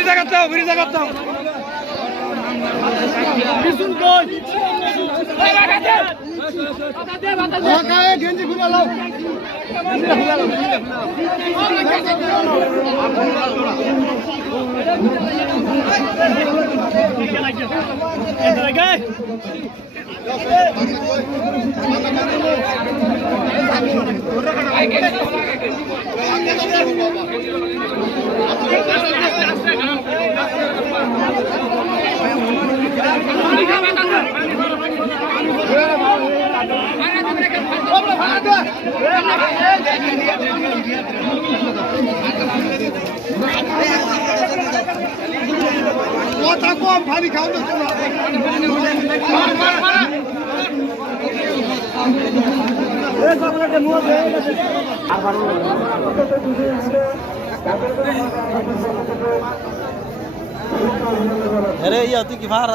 Brezza করতাম বিশুন কই এই বাগাতে ওকায় গেঞ্জি খুলে লাও কথা কম পানি খাও না अरे ये तुझी भार